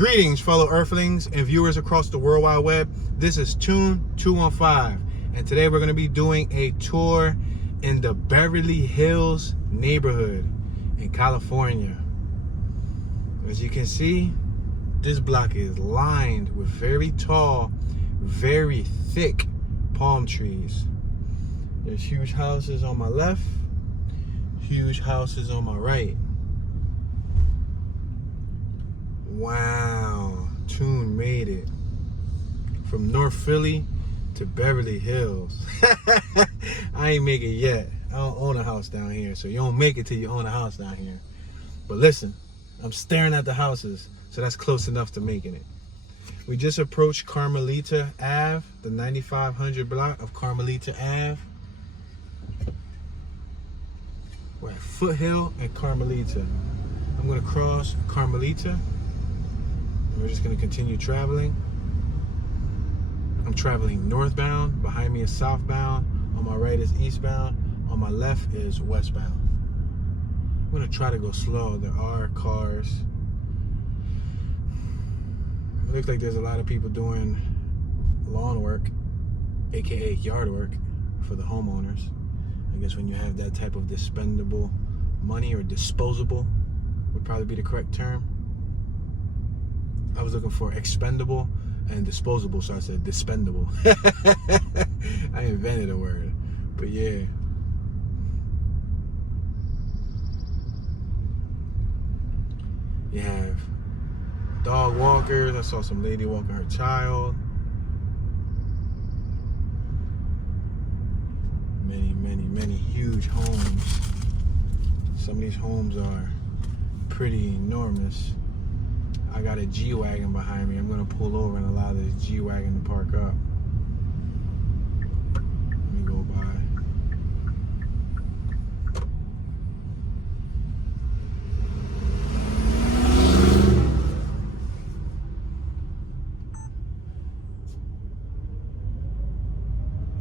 Greetings, fellow Earthlings and viewers across the World Wide Web. This is Tune 215, and today we're going to be doing a tour in the Beverly Hills neighborhood in California. As you can see, this block is lined with very tall, very thick palm trees. There's huge houses on my left, huge houses on my right. Wow, Tune made it from North Philly to Beverly Hills. I ain't make it yet. I don't own a house down here, so you don't make it till you own a house down here. But listen, I'm staring at the houses, so that's close enough to making it. We just approached Carmelita Ave, the 9500 block of Carmelita Ave. We're at Foothill and Carmelita. I'm gonna cross Carmelita. We're just gonna continue traveling. I'm traveling northbound. Behind me is southbound. On my right is eastbound. On my left is westbound. I'm gonna try to go slow. There are cars. It looks like there's a lot of people doing lawn work, aka yard work, for the homeowners. I guess when you have that type of dispendable money, or disposable would probably be the correct term. I was looking for expendable and disposable, so I said dispendable. I invented a word, but yeah. You have dog walkers. I saw some lady walking her child. Many huge homes. Some of these homes are pretty enormous. I got a G-Wagon behind me. I'm gonna pull over and allow this G-Wagon to park up. Let me go by.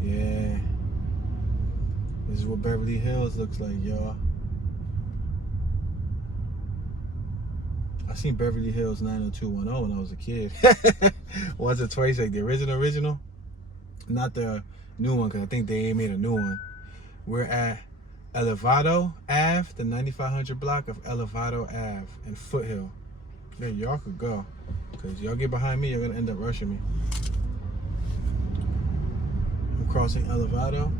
Yeah. This is what Beverly Hills looks like, y'all. I seen Beverly Hills 90210 when I was a kid. Once or twice, like the original. Not the new one, because I think they made a new one. We're at Elevado Ave, the 9500 block of Elevado Ave in Foothill. Yeah, y'all could go, because y'all get behind me, you're going to end up rushing me. I'm crossing Elevado.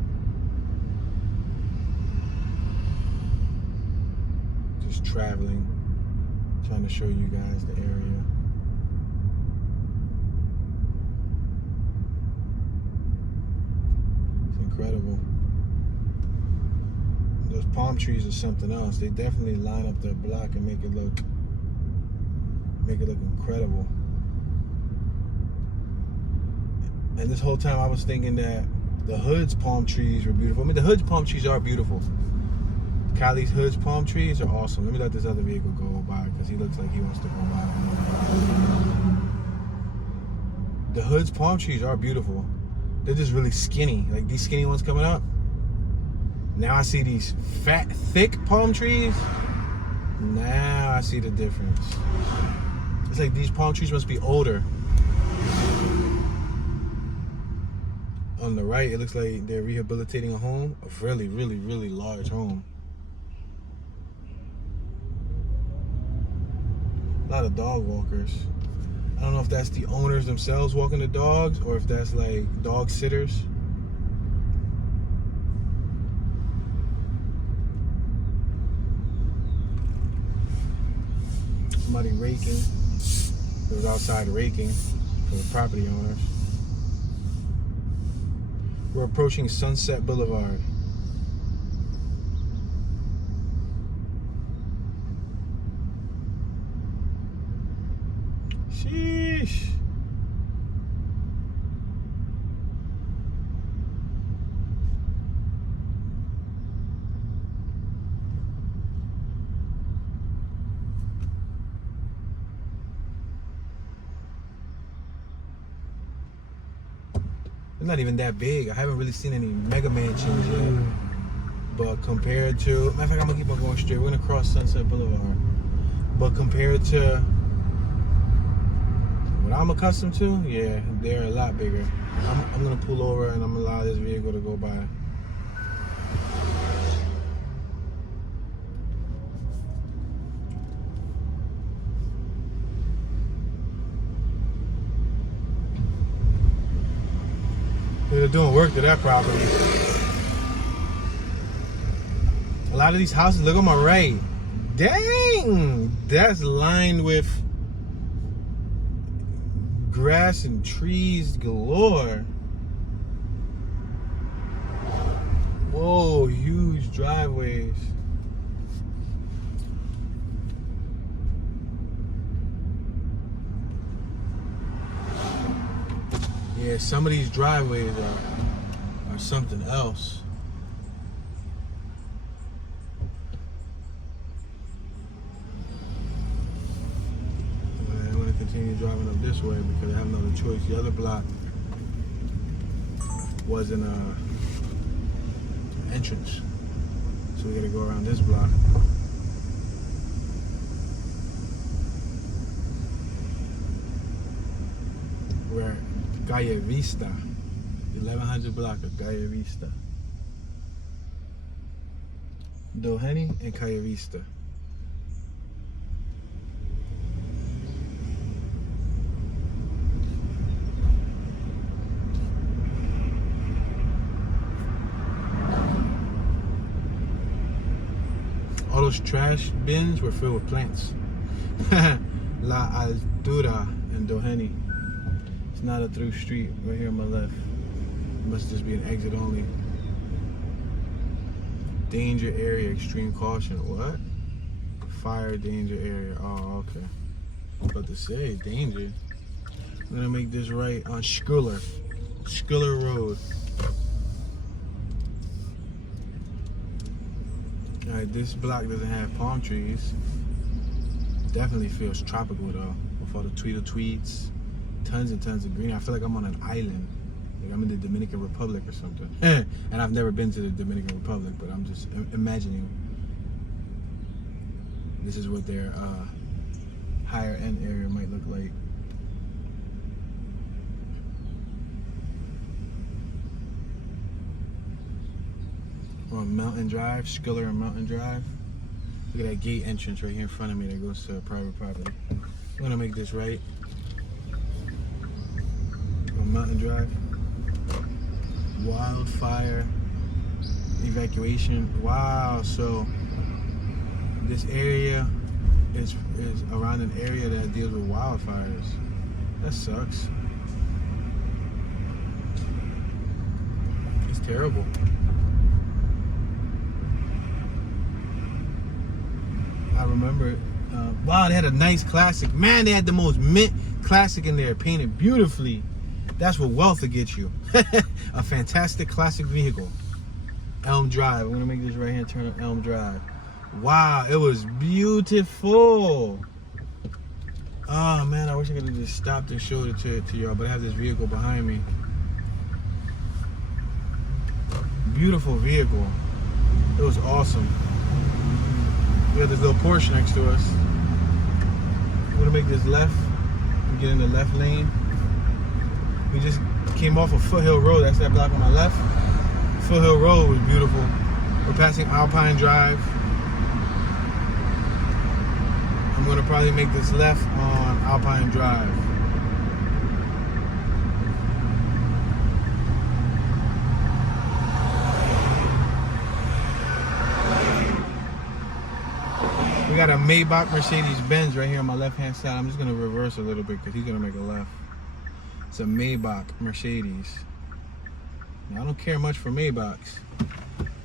Just traveling. Trying to show you guys the area. It's incredible. Those palm trees are something else. They definitely line up their block and make it look incredible. And this whole time I was thinking that the Hood's palm trees were beautiful. I mean, the Hood's palm trees are beautiful. Cali's Hood's palm trees are awesome. Let me let this other vehicle go by, because he looks like he wants to go by. The Hood's palm trees are beautiful. They're just really skinny. Like these skinny ones coming up. Now I see these fat, thick palm trees. Now I see the difference. It's like these palm trees must be older. On the right, it looks like they're rehabilitating a home. A really large home. A lot of dog walkers. I don't know if that's the owners themselves walking the dogs, or if that's like dog sitters. Somebody raking. It was outside raking for the property owners. We're approaching Sunset Boulevard. Sheesh. They're not even that big. I haven't really seen any mega mansions yet. But compared to, matter of fact, I'm gonna keep on going straight. We're gonna cross Sunset Boulevard. But compared to what I'm accustomed to, yeah, they're a lot bigger. I'm gonna pull over and I'm gonna allow this vehicle to go by. They're doing work to that property. A lot of these houses, look on my right. Dang! That's lined with grass and trees galore. Whoa, huge driveways. Yeah, some of these driveways are something else. I'm gonna continue driving up this way because I have no other choice. The other block wasn't an entrance, so we gotta go around this block. We're Calle Vista, 1100 block of Calle Vista. Doheny and Calle Vista. All those trash bins were filled with plants. La Altura and Doheny. It's not a through street right here on my left. It must just be an exit only. Danger area, extreme caution. What? Fire danger area. Oh, okay. I was about to say danger. I'm gonna make this right on Schuyler Road. Alright, this block doesn't have palm trees. Definitely feels tropical though, with all the tweets. Tons and tons of green. I feel like I'm on an island. Like I'm in the Dominican Republic or something. And I've never been to the Dominican Republic, but I'm just imagining this is what their higher end area might look like. We're on Mountain Drive, Schuyler and Mountain Drive. Look at that gate entrance right here in front of me that goes to private property. I'm gonna make this right. On Mountain Drive. Wildfire evacuation. Wow, so this area is around an area that deals with wildfires. That sucks. It's terrible. I remember it. Wow, they had a nice classic. Man, they had the most mint classic in there, painted beautifully. That's what wealth will get you. A fantastic classic vehicle. Elm Drive. I'm gonna make this right hand turn on Elm Drive. Wow, it was beautiful. Oh man, I wish I could have just stopped and showed it to y'all, but I have this vehicle behind me. Beautiful vehicle. It was awesome. We have this little Porsche next to us. I'm gonna make this left and get in the left lane. We just came off of Foothill Road. That's that block on my left. Foothill Road was beautiful. We're passing Alpine Drive. I'm gonna probably make this left on Alpine Drive. We got a Maybach Mercedes-Benz right here on my left-hand side. I'm just gonna reverse a little bit because he's gonna make a left. It's a Maybach Mercedes. Now, I don't care much for Maybachs.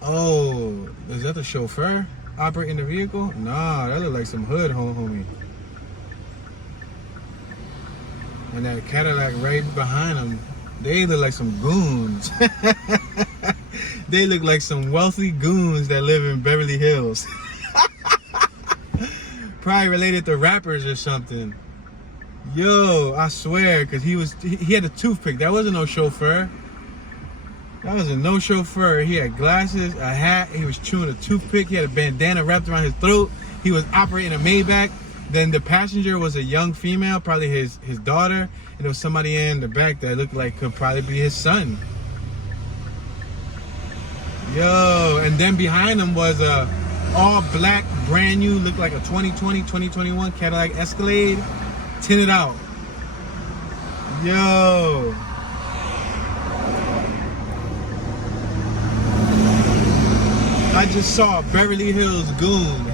Oh, is that the chauffeur operating the vehicle? Nah, that look like some hood homie. And that Cadillac right behind him, they look like some goons. They look like some wealthy goons that live in Beverly Hills. Probably related to rappers or something. Yo, I swear, because he had a toothpick. That wasn't no chauffeur. That wasn't no chauffeur. He had glasses, a hat. He was chewing a toothpick. He had a bandana wrapped around his throat. He was operating a Maybach. Then the passenger was a young female, probably his daughter, and there was somebody in the back that looked like could probably be his son. Yo, and then behind him was a all black, brand new, looked like a 2020, 2021 Cadillac Escalade, tinted out. Yo. I just saw a Beverly Hills goon.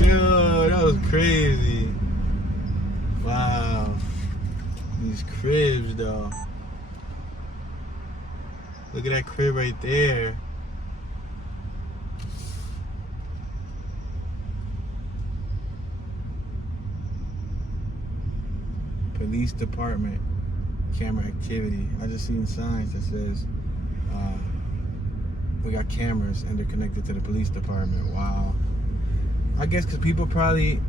Yo, that was crazy. Wow. These cribs, though. Look at that crib right there. Police department, camera activity. I just seen signs that says we got cameras and they're connected to the police department. Wow. I guess because people probably,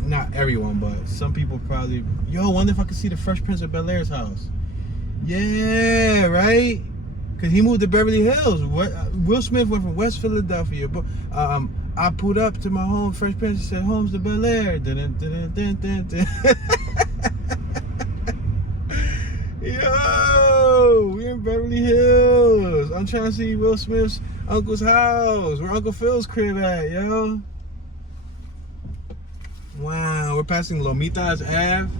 not everyone, but some people probably, yo, wonder if I could see the Fresh Prince of Bel-Air's house. Yeah, right? Because he moved to Beverly Hills. Will Smith went from West Philadelphia. But I pulled up to my home, Fresh Prince said, home's to Bel-Air. Yo, we in Beverly Hills. I'm trying to see Will Smith's uncle's house. Where Uncle Phil's crib at, yo. Wow, we're passing Lomitas Ave.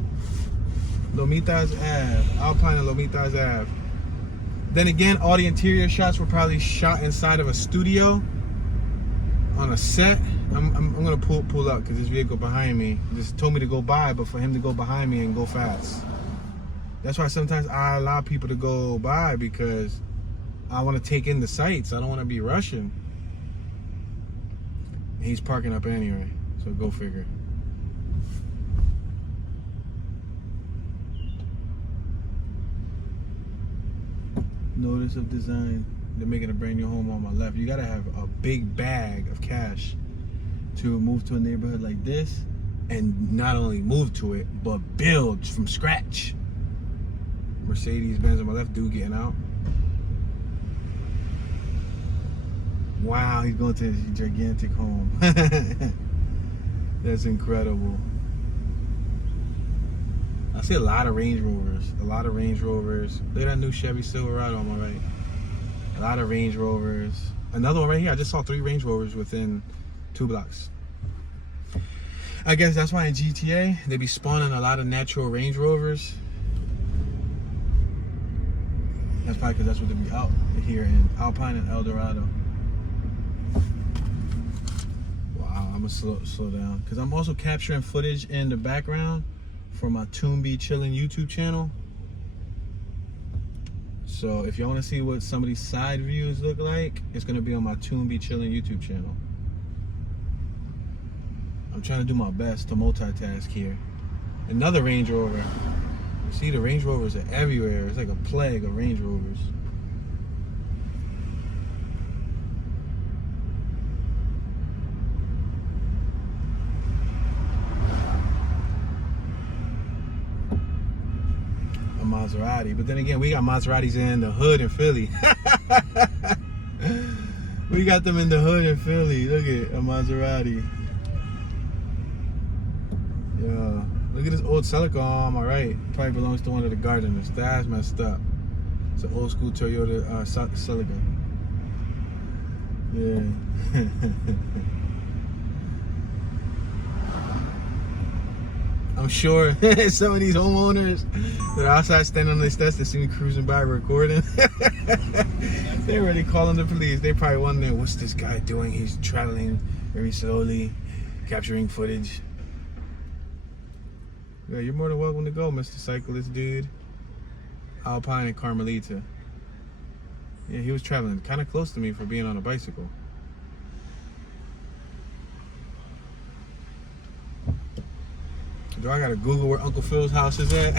Lomitas Ave. Alpine and Lomitas Ave. Then again, all the interior shots were probably shot inside of a studio on a set. I'm gonna pull up because this vehicle behind me just told me to go by, but for him to go behind me and go fast. That's why sometimes I allow people to go by, because I want to take in the sights. I don't want to be rushing. He's parking up anyway, so go figure. Notice of design. They're making a brand new home on my left. You gotta have a big bag of cash to move to a neighborhood like this, and not only move to it, but build from scratch. Mercedes-Benz on my left, dude getting out. Wow, he's going to his gigantic home. That's incredible. I see a lot of Range Rovers. A lot of Range Rovers. Look at that new Chevy Silverado on my right. A lot of Range Rovers. Another one right here. I just saw 3 Range Rovers within 2 blocks. I guess that's why in GTA, they be spawning a lot of natural Range Rovers. That's probably because that's what they be out here in Alpine and El Dorado. Wow, I'm gonna slow down because I'm also capturing footage in the background for my Toon Be Chillin' YouTube channel. So if y'all want to see what some of these side views look like, it's gonna be on my Toon Be Chillin' YouTube channel. I'm trying to do my best to multitask here. Another Range Rover. See, the Range Rovers are everywhere. It's like a plague of Range Rovers. A Maserati. But then again, we got Maseratis in the hood in Philly. We got them in the hood in Philly. Look at a Maserati. Yeah. Look at this old Celica on my right. Probably belongs to one of the gardeners. That's messed up. It's an old school Toyota Celica. Yeah. I'm sure some of these homeowners that are outside standing on their steps, they see me cruising by recording. They're already calling the police. They probably wondering, what's this guy doing? He's traveling very slowly, capturing footage. Yeah, you're more than welcome to go, Mr. Cyclist dude. Alpine and Carmelita. Yeah, he was traveling kind of close to me for being on a bicycle. Do I gotta Google where Uncle Phil's house is at?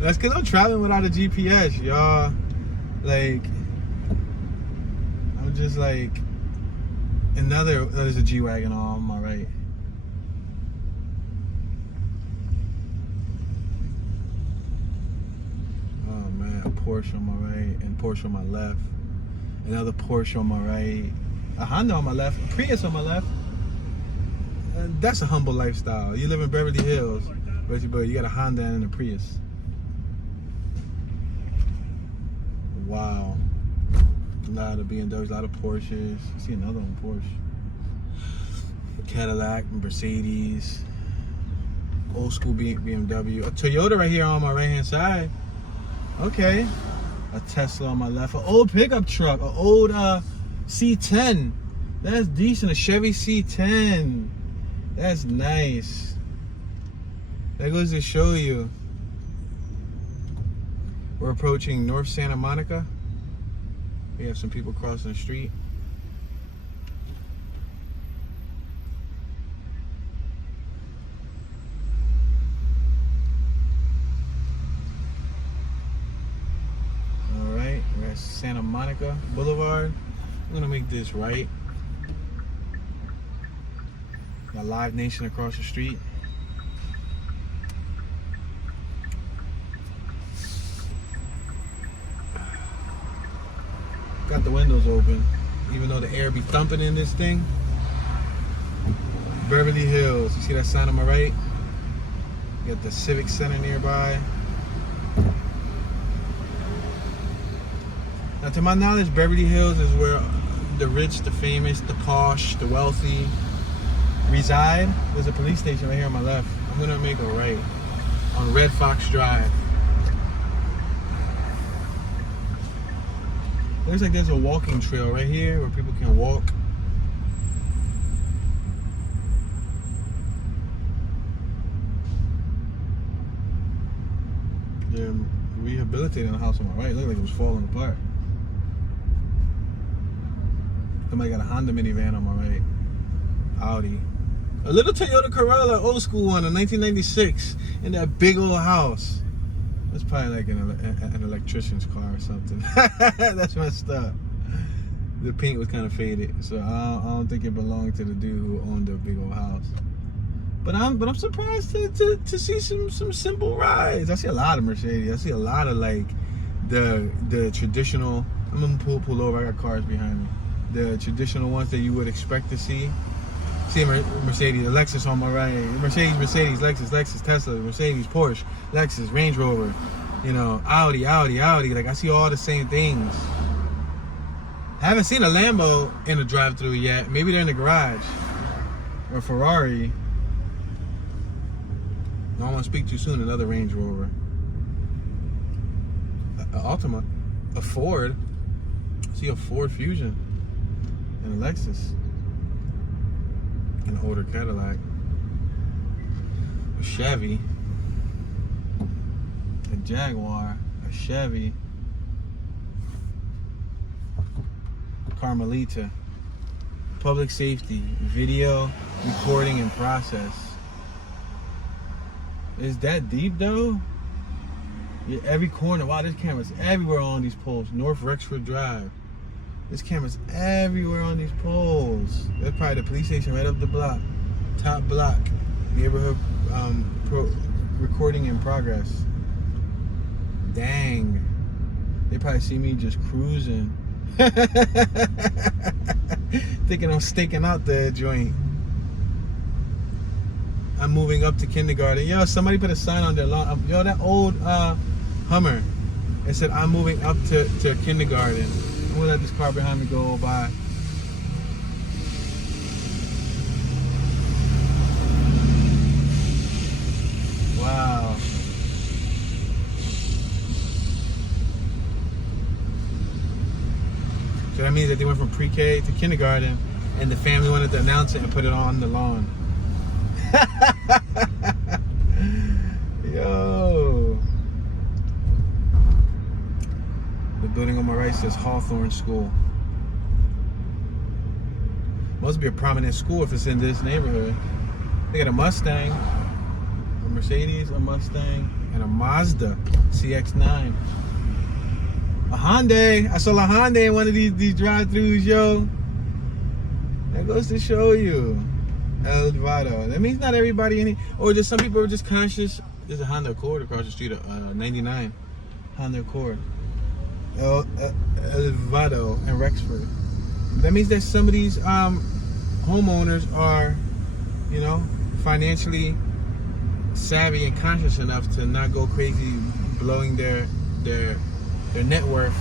That's because I'm traveling without a GPS, y'all. Like, I'm just like, there's a G-Wagon on my right. Oh man, a Porsche on my right and Porsche on my left. Another Porsche on my right. A Honda on my left. A Prius on my left. And that's a humble lifestyle. You live in Beverly Hills, but you got a Honda and a Prius. Wow. A lot of BMWs, a lot of Porsches. I see another one, Porsche. A Cadillac, Mercedes. Old school BMW. A Toyota right here on my right hand side. Okay. A Tesla on my left. An old pickup truck. An old C10. That's decent. A Chevy C10. That's nice. That goes to show you. We're approaching North Santa Monica. We have some people crossing the street. All right, we're at Santa Monica Boulevard. I'm gonna make this right. Got Live Nation across the street. Got the windows open, even though the air be thumping in this thing. Beverly Hills, you see that sign on my right? You got the Civic Center nearby. Now to my knowledge, Beverly Hills is where the rich, the famous, the posh, the wealthy reside. There's a police station right here on my left. I'm gonna make a right on Red Fox Drive. Looks like there's a walking trail right here where people can walk. They're rehabilitating the house on my right. It looked like it was falling apart. Somebody got a Honda minivan on my right. Audi. A little Toyota Corolla, old school one, a 1996, in that big old house. That's probably like an electrician's car or something. That's messed up. The paint was kind of faded, so I don't think it belonged to the dude who owned the big old house. But I'm surprised to see some simple rides. I see a lot of Mercedes. I see a lot of like the traditional. I'm gonna pull over. I got cars behind me. The traditional ones that you would expect to see. See a Mercedes, a Lexus on my right. Mercedes, Lexus, Tesla, Mercedes, Porsche, Lexus, Range Rover. You know, Audi. Like I see all the same things. I haven't seen a Lambo in a drive-thru yet. Maybe they're in the garage. Or Ferrari. I don't want to speak too soon. Another Range Rover. A Altima. A Ford. I see a Ford Fusion. And a Lexus. An older Cadillac. A Chevy. A Jaguar. A Chevy. Carmelita. Public safety. Video recording and process. Is that deep though? Yeah, every corner. Wow, there's cameras everywhere on these poles. North Rexford Drive. There's cameras everywhere on these poles. That's probably the police station right up the block. Top block. Neighborhood recording in progress. Dang. They probably see me just cruising. Thinking I'm staking out the joint. I'm moving up to kindergarten. Yo, somebody put a sign on their lawn. Yo, that old Hummer. It said, I'm moving up to kindergarten. I'm gonna let this car behind me go by. Wow. So that means that they went from pre-K to kindergarten and the family wanted to announce it and put it on the lawn. Yo. The building on my right says Hawthorne School. Must be a prominent school if it's in this neighborhood. They got a Mustang, a Mercedes, a Mustang, and a Mazda CX-9. A Hyundai. I saw a Hyundai in one of these drive-thrus, yo. That goes to show you. El Dorado. That means not everybody or just some people are just conscious. There's a Honda Accord across the street, 99 Honda Accord. Elevado and Rexford. That means that some of these homeowners are, you know, financially savvy and conscious enough to not go crazy blowing their net worth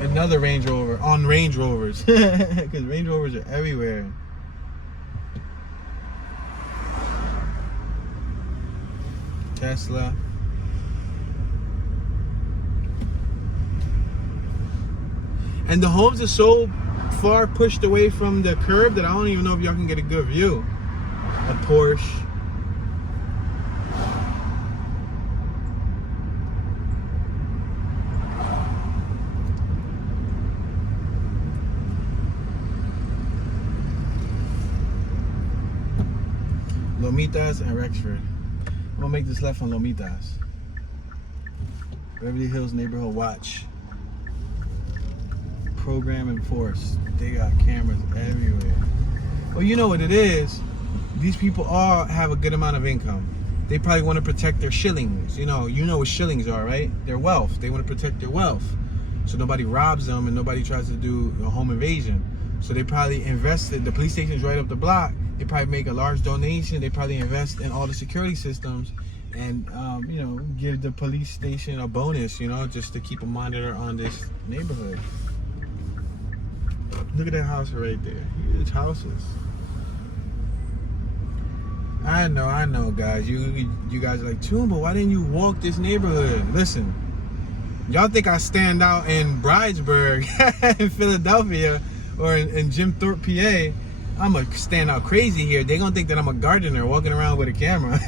another Range Rover on Range Rovers, because Range Rovers are everywhere. Tesla. And the homes are so far pushed away from the curb that I don't even know if y'all can get a good view. A Porsche. Lomitas and Rexford. I'm gonna make this left on Lomitas. Beverly Hills Neighborhood Watch. Program enforced. They got cameras everywhere. Well, you know what it is. These people all have a good amount of income. They probably want to protect their shillings. You know what shillings are, right? Their wealth. They want to protect their wealth, so nobody robs them and nobody tries to do a home invasion. So they probably invested. The police station's right up the block. They probably make a large donation. They probably invest in all the security systems, and you know, give the police station a bonus. You know, just to keep a monitor on this neighborhood. Look at that house right there. Huge houses. I know, guys. You guys are like, Toon, but why didn't you walk this neighborhood? Listen, y'all think I stand out in Bridesburg, in Philadelphia, or in Jim Thorpe, PA. I'm gonna stand out crazy here. They gonna think that I'm a gardener walking around with a camera.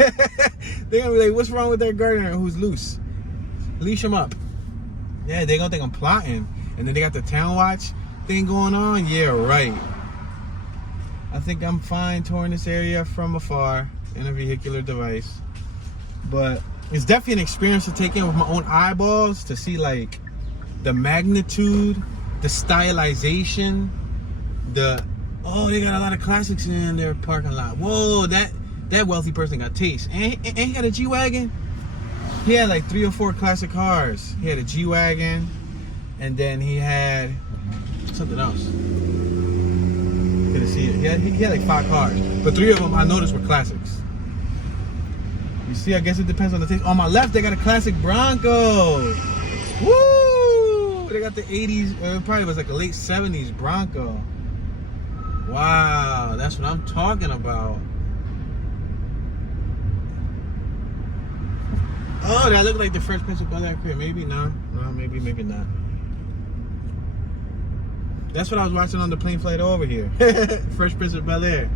They gonna be like, what's wrong with that gardener who's loose? Leash him up. Yeah, they gonna think I'm plotting. And then they got the town watch thing going on. Yeah, right. I think I'm fine touring this area from afar in a vehicular device, but it's definitely an experience to take in with my own eyeballs, to see like the magnitude, the stylization, they got a lot of classics in their parking lot. Whoa, that wealthy person got taste. And he had a G-Wagon. He had like 3 or 4 classic cars. He had a G-Wagon, and then he had something else. Couldn't see it. He had like 5 cars, but 3 of them I noticed were classics. You see, I guess it depends on the taste. On my left, they got a classic Bronco. Woo! They got the 80s, it probably was like a late 70s Bronco. Wow, that's what I'm talking about. Oh, that looked like the Fresh Prince of Bel-Air crib. Maybe no, maybe not. That's what I was watching on the plane flight over here. Fresh Prince of Bel-Air.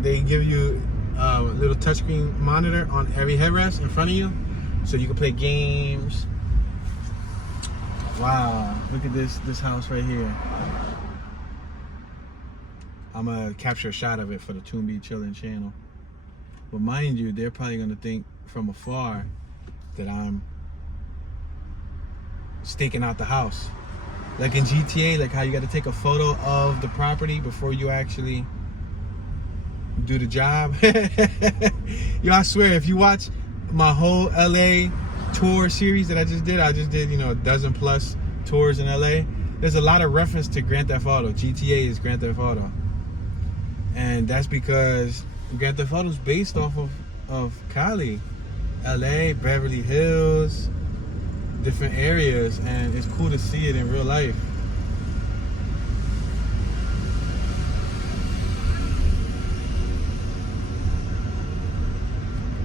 They give you a little touchscreen monitor on every headrest in front of you, so you can play games. Wow, look at this house right here. I'm gonna capture a shot of it for the Toon Be Chillin' channel. But mind you, they're probably gonna think from afar that I'm staking out the house. Like in GTA, like how you gotta take a photo of the property before you actually do the job. Yo, I swear, if you watch my whole LA tour series that I just did, you know, a dozen plus tours in LA. There's a lot of reference to Grand Theft Auto. GTA is Grand Theft Auto. And that's because Grand Theft Auto is based off of Cali, LA, Beverly Hills, different areas, and it's cool to see it in real life.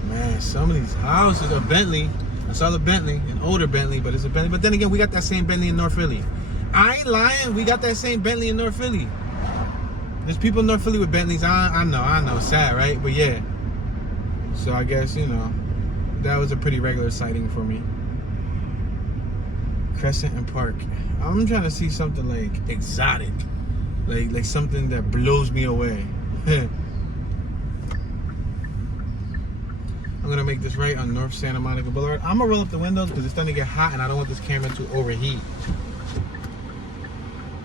Man, some of these houses are Bentley. I saw the Bentley, an older Bentley, but it's a Bentley. But then again, we got that same Bentley in North Philly. I ain't lying, we got that same Bentley in North Philly. There's people in North Philly with Bentleys. I know, sad, right? But yeah. So I guess, you know, that was a pretty regular sighting for me. Crescent and Park. I'm trying to see something like exotic. Like something that blows me away. I'm gonna make this right on North Santa Monica Boulevard. I'm gonna roll up the windows because it's starting to get hot and I don't want this camera to overheat.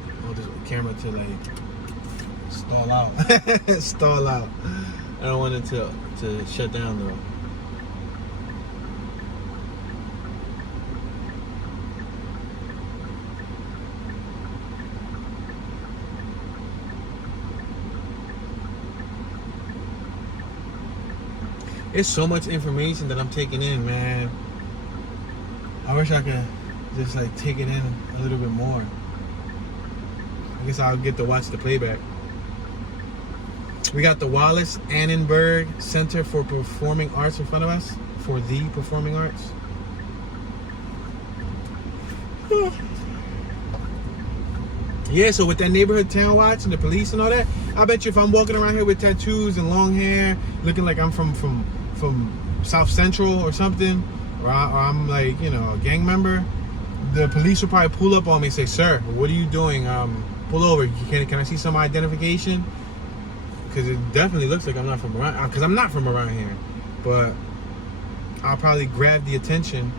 I want this camera to like stall out. Stall out. I don't want it to shut down though. It's so much information that I'm taking in, man. I wish I could just like take it in a little bit more. I guess I'll get to watch the playback. We got the Wallace Annenberg Center for Performing Arts in front of us, for the performing arts. Yeah, so with that neighborhood town watch and the police and all that, I bet you if I'm walking around here with tattoos and long hair, looking like I'm from South Central or something, or I'm like, you know, a gang member, the police will probably pull up on me and say, "Sir, what are you doing? Pull over. Can I see some identification?" Because it definitely looks like I'm not from around, because I'm not from around here. But I'll probably grab the attention.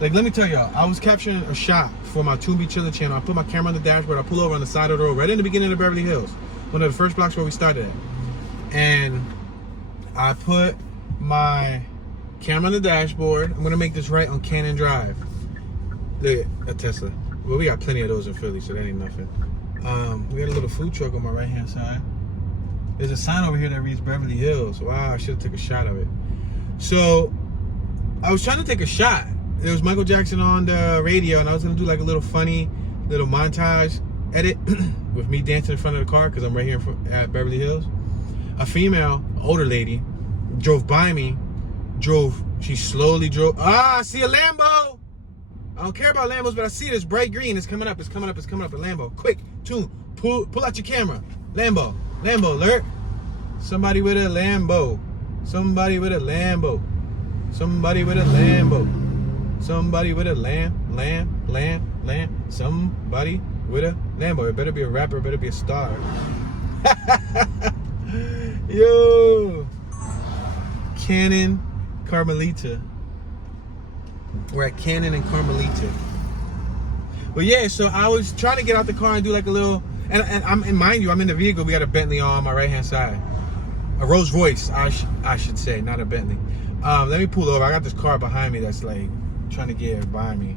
Like, let me tell y'all, I was capturing a shot for my Toon Be Chillin' channel. I put my camera on the dashboard. I pull over on the side of the road, right in the beginning of Beverly Hills, one of the first blocks where we started at. And I put my camera on the dashboard. I'm gonna make this right on Cannon Drive. Look at a Tesla. Well, we got plenty of those in Philly, so that ain't nothing. We got a little food truck on my right hand side. There's a sign over here that reads Beverly Hills. Wow, I should have took a shot of it. So I was trying to take a shot. There was Michael Jackson on the radio, and I was gonna do like a little funny little montage edit with me dancing in front of the car because I'm right here at Beverly Hills. A female, older lady, drove by me. She slowly drove. I see a Lambo. I don't care about Lambos, but I see this bright green. It's coming up. It's coming up. It's coming up. A Lambo. Quick, Toon, pull out your camera. Lambo alert. Somebody with a Lambo. Somebody with a Lambo. Somebody with a Lambo. Somebody with a lamb. Somebody with a Lambo. It better be a rapper. It better be a star. Yo. Cannon, Carmelita. We're at Cannon and Carmelita. But yeah, so I was trying to get out the car and do like a little, and mind you, I'm in the vehicle. We got a Bentley on my right hand side, a Rolls Royce, I should say, not a Bentley. Let me pull over. I got this car behind me that's like trying to get by me,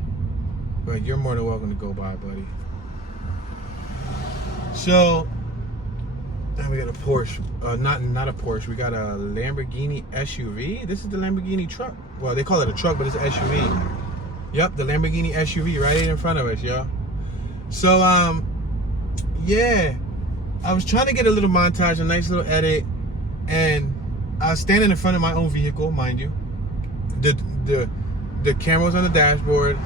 but you're more than welcome to go by, buddy. So now we got a Porsche, not a Porsche. We got a Lamborghini SUV. This is the Lamborghini truck. Well, they call it a truck, but it's an SUV. Yep, the Lamborghini SUV right in front of us, y'all. So, yeah, I was trying to get a little montage, a nice little edit, and I was standing in front of my own vehicle, mind you. The camera was on the dashboard,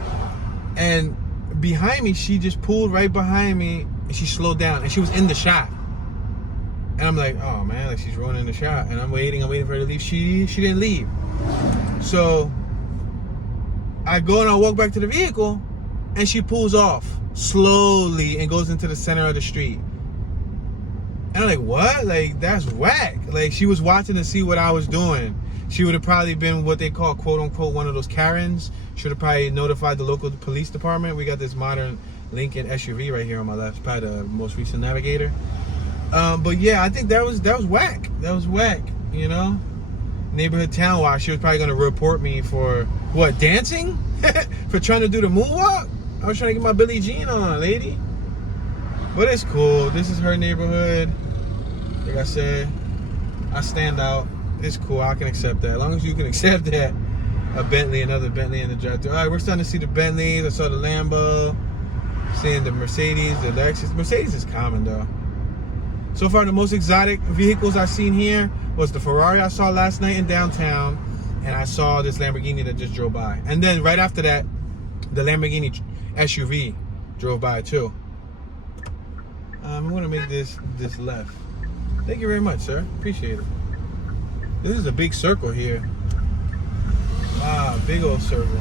and behind me, she just pulled right behind me, and she slowed down, and she was in the shot. And I'm like, oh man, like she's ruining the shot, and I'm waiting for her to leave. She didn't leave. So I go and I walk back to the vehicle, and she pulls off slowly and goes into the center of the street. And I'm like, what? Like, that's whack. Like, she was watching to see what I was doing. She would have probably been what they call, quote unquote, one of those Karens. Should have probably notified the local police department. We got this modern Lincoln SUV right here on my left. It's probably the most recent Navigator. But yeah, I think that was whack. That was whack, you know? Neighborhood town watch. She was probably gonna report me for what, dancing? For trying to do the moonwalk? I was trying to get my Billie Jean on, lady. But it's cool. This is her neighborhood. Like I said, I stand out. It's cool. I can accept that. As long as you can accept that. A Bentley, another Bentley in the drive-thru. All right, we're starting to see the Bentleys. I saw the Lambo. Seeing the Mercedes, the Lexus. Mercedes is common though. So far, the most exotic vehicles I've seen here was the Ferrari I saw last night in downtown, and I saw this Lamborghini that just drove by. And then right after that, the Lamborghini SUV drove by too. I'm gonna make this left. Thank you very much, sir. Appreciate it. This is a big circle here. Wow, big old circle.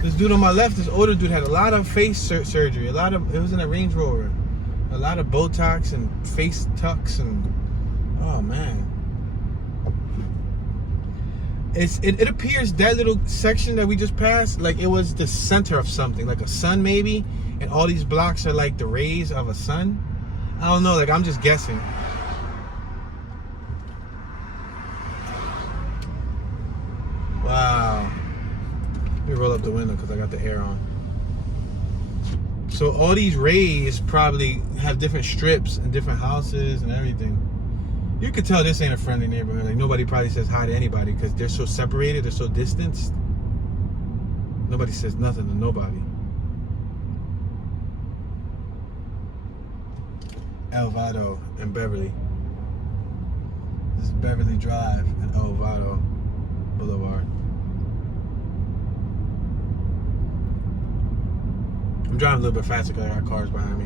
This dude on my left, this older dude, had a lot of face surgery. It was in a Range Rover. A lot of Botox and face tucks and, oh man. It appears that little section that we just passed, like it was the center of something, like a sun maybe, and all these blocks are like the rays of a sun. I don't know, like I'm just guessing. Wow. Let me roll up the window because I got the air on. So all these rays probably have different strips and different houses and everything. You could tell this ain't a friendly neighborhood. Like, nobody probably says hi to anybody because they're so separated, they're so distanced. Nobody says nothing to nobody. Elvado and Beverly. This is Beverly Drive and Elvado Boulevard. I'm driving a little bit faster because I got cars behind me.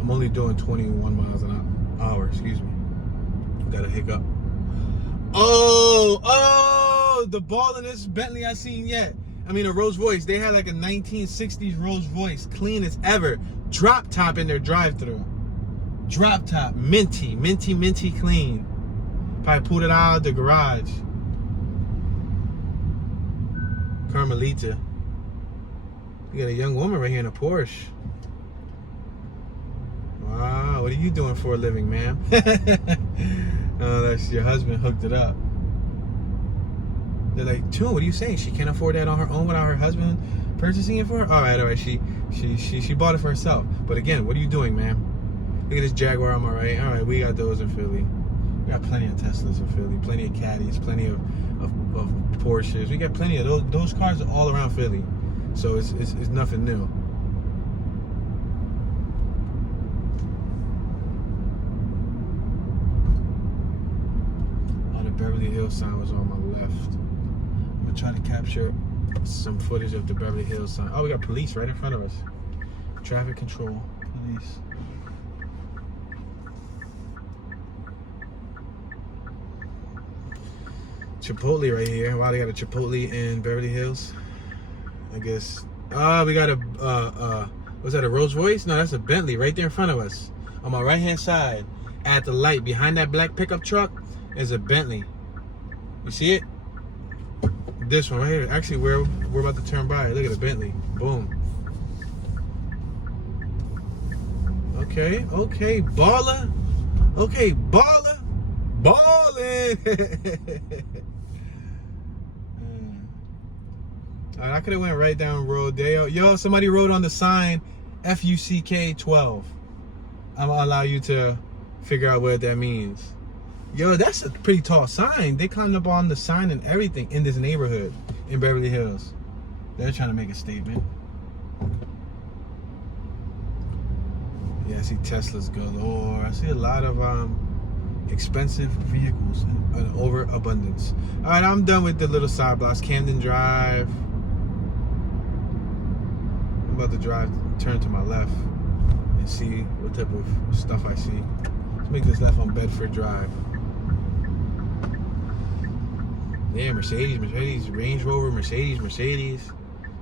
I'm only doing 21 miles an hour, excuse me. Got a hiccup. Oh, the ball in this Bentley I seen yet. I mean, a Rolls Royce. They had like a 1960s Rolls Royce, clean as ever. Drop top in their drive-thru. Drop top, minty clean. Probably pulled it out of the garage. Carmelita. You got a young woman right here in a Porsche. Wow, what are you doing for a living, ma'am? Oh, that's your husband hooked it up. They're like, Toon, what are you saying? She can't afford that on her own without her husband purchasing it for her? All right. She bought it for herself. But again, what are you doing, ma'am? Look at this Jaguar on my right. All right, we got those in Philly. We got plenty of Teslas in Philly, plenty of Caddies, plenty of Porsches. We got plenty of those cars are all around Philly. So it's nothing new. Beverly Hills sign was on my left. I'm gonna try to capture some footage of the Beverly Hills sign. Oh, we got police right in front of us. Traffic control, police. Chipotle right here. Wow, they got a Chipotle in Beverly Hills. I guess. We got a was that a Rolls Royce? No, that's a Bentley right there in front of us. On my right hand side, at the light behind that black pickup truck, is a Bentley. You see it? This one right here. Actually, we're about to turn by. Look at the Bentley. Boom. Okay, baller. Okay, baller. Ballin'. Alright, I could have went right down Rodeo. Yo, somebody wrote on the sign FUCK 12. I'm gonna allow you to figure out what that means. Yo, that's a pretty tall sign. They climbed up on the sign and everything in this neighborhood in Beverly Hills. They're trying to make a statement. Yeah, I see Teslas galore. I see a lot of expensive vehicles in overabundance. All right, I'm done with the little side blocks. Camden Drive. I'm about to turn to my left and see what type of stuff I see. Let's make this left on Bedford Drive. Yeah, Mercedes, Range Rover, Mercedes.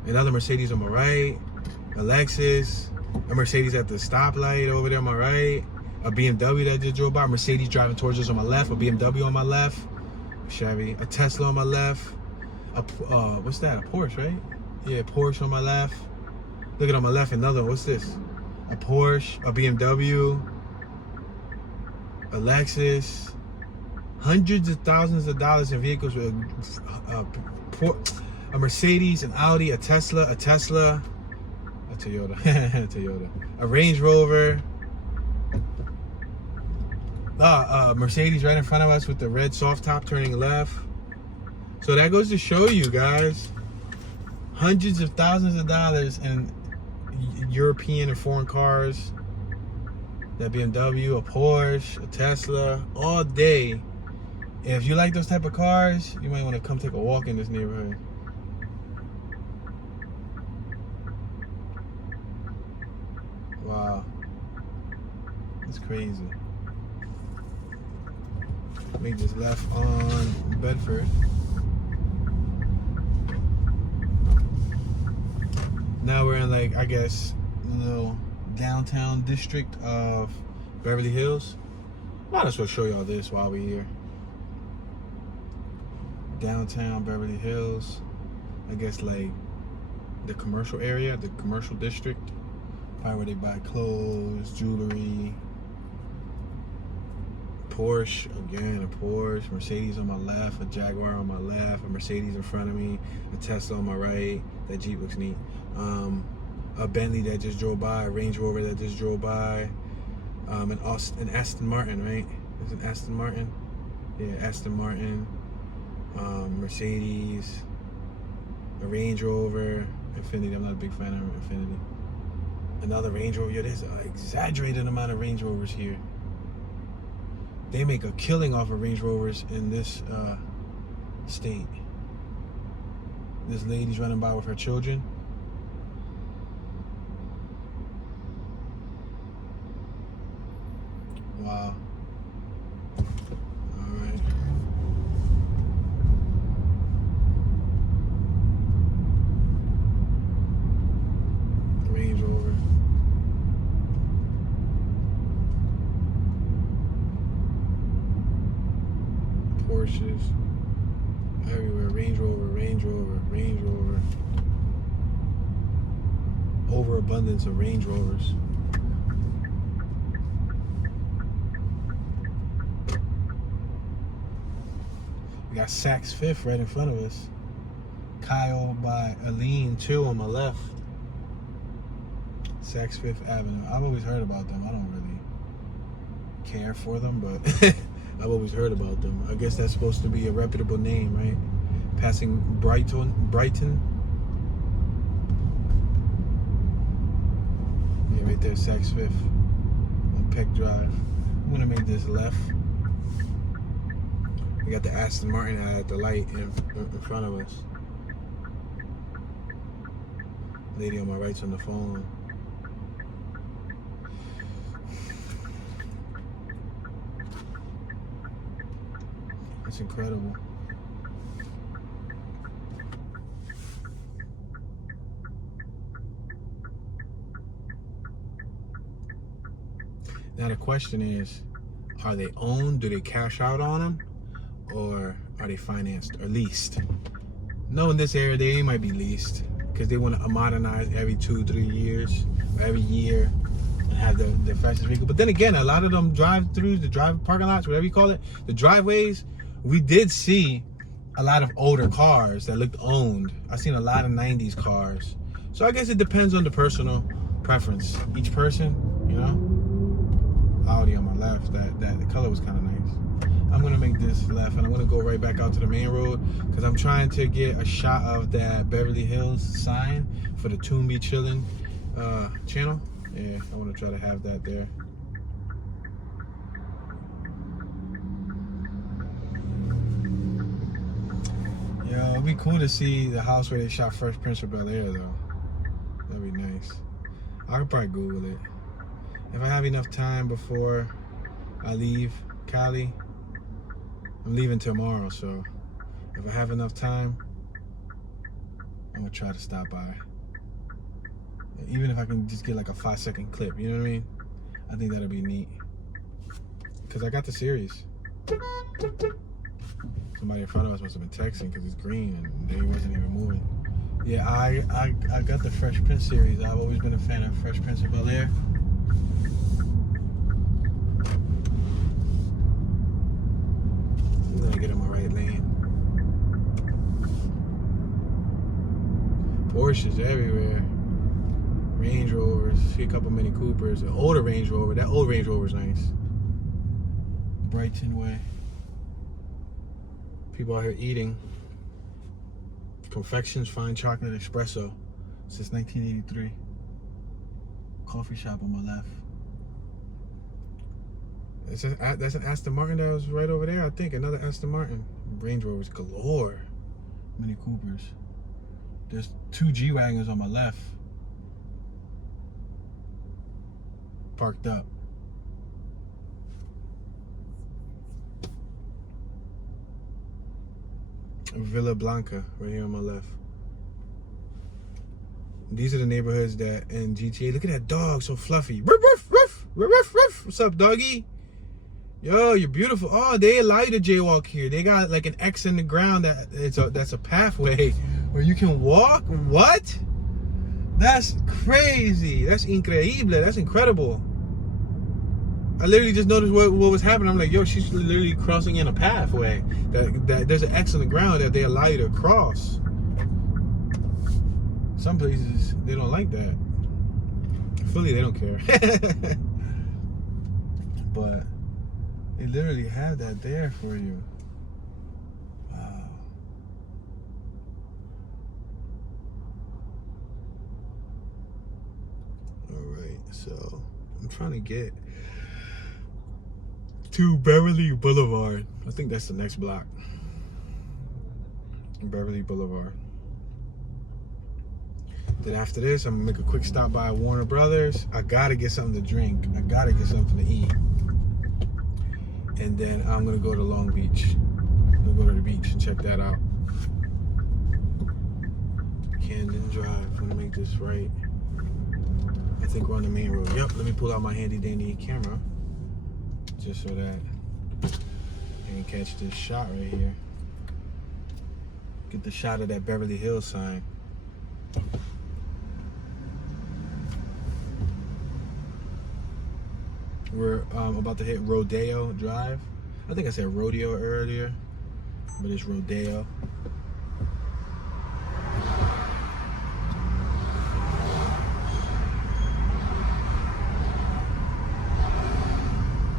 Another Mercedes on my right. A Lexus. A Mercedes at the stoplight over there on my right. A BMW that just drove by. Mercedes driving towards us on my left. A BMW on my left. Chevy. A Tesla on my left. What's that? A Porsche, right? Yeah, Porsche on my left. Look at on my left, another one. What's this? A Porsche. A BMW. A Lexus. Hundreds of thousands of dollars in vehicles with a Mercedes, an Audi, a Tesla, a Toyota, a Range Rover, Mercedes right in front of us with the red soft top turning left. So that goes to show you guys, hundreds of thousands of dollars in European and foreign cars. That BMW, a Porsche, a Tesla, all day. If you like those type of cars, you might want to come take a walk in this neighborhood. Wow. That's crazy. Make this left on Bedford. Now we're in, like, I guess, a little downtown district of Beverly Hills. Might as well show y'all this while we're here. Downtown Beverly Hills, I guess, like the commercial area, the commercial district, probably where they buy clothes, jewelry. Porsche, again, a Porsche, Mercedes on my left, a Jaguar on my left, a Mercedes in front of me, a Tesla on my right. That Jeep looks neat. A Bentley that just drove by, a Range Rover that just drove by, an Aston Martin, right? It's an Aston Martin. Yeah, Aston Martin, Mercedes, a Range Rover, Infiniti. I'm not a big fan of Infiniti. Another Range Rover. Yeah, there's an exaggerated amount of Range Rovers here. They make a killing off of Range Rovers in this state. This lady's running by with her children. Wow. All right. Range Rover. Porsches. Everywhere. Range Rover, Range Rover, Range Rover. Overabundance of Range Rovers. We got Saks Fifth right in front of us. Kyle by Aline too on my left. Saks Fifth Avenue. I've always heard about them. I don't really care for them, but I've always heard about them. I guess that's supposed to be a reputable name, right? Passing Brighton. Yeah, right there, Saks Fifth on Peck Drive. I'm gonna make this left. We got the Aston Martin at the light in front of us. Lady on my right's on the phone. That's incredible. Now the question is, are they owned? Do they cash out on them? Or are they financed or leased? No, in this area, they might be leased because they want to modernize every 2-3 years, or every year, and have the fastest vehicle. But then again, a lot of them drive-throughs, the drive parking lots, whatever you call it, the driveways, we did see a lot of older cars that looked owned. I've seen a lot of 90s cars. So I guess it depends on the personal preference. Each person, you know? Audi on my left, the color was kind of nice. I'm gonna make this left and I'm gonna go right back out to the main road because I'm trying to get a shot of that Beverly Hills sign for the Toon Be Chillin' channel. Yeah, I want to try to have that there. Yo, it'd be cool to see the house where they shot Fresh Prince of Bel-Air though. That'd be nice. I could probably Google it. If I have enough time before I leave Cali, I'm leaving tomorrow, so if I have enough time, I'm gonna try to stop by. Even if I can just get like a 5-second clip, you know what I mean? I think that'll be neat. Cause I got the series. Somebody in front of us must have been texting because it's green and they wasn't even moving. Yeah, I got the Fresh Prince series. I've always been a fan of Fresh Prince of Bel-Air. I'm gonna get in my right lane. Porsches everywhere. Range Rovers. See a couple Mini Coopers. An older Range Rover. That old Range Rover's nice. Brighton way. People out here eating. Confections, fine chocolate, espresso. Since 1983. Coffee shop on my left. That's an Aston Martin that was right over there, I think. Another Aston Martin. Range Rovers galore. Mini Coopers. There's 2 G-Wagons on my left. Parked up. Villa Blanca, right here on my left. These are the neighborhoods that in GTA. Look at that dog, so fluffy. Ruff, ruff, ruff, ruff, ruff. What's up, doggy? Yo, you're beautiful. Oh, they allow you to jaywalk here. They got like an X in the ground that's a pathway where you can walk. What? That's crazy. That's increíble. That's incredible. I literally just noticed what was happening. I'm like, yo, she's literally crossing in a pathway. That there's an X on the ground that they allow you to cross. Some places, they don't like that. Philly, they don't care. But They literally have that there for you. Wow. Alright, so I'm trying to get to Beverly Boulevard. I think that's the next block. Beverly Boulevard. Then after this, I'm gonna make a quick stop by Warner Brothers. I gotta get something to drink. I gotta get something to eat. And then I'm gonna go to Long Beach. I'm gonna go to the beach and check that out. Camden Drive. I'm gonna make this right. I think we're on the main road. Yep, let me pull out my handy dandy camera. Just so that I can catch this shot right here. Get the shot of that Beverly Hills sign. We're about to hit Rodeo Drive. I think I said Rodeo earlier, but it's Rodeo.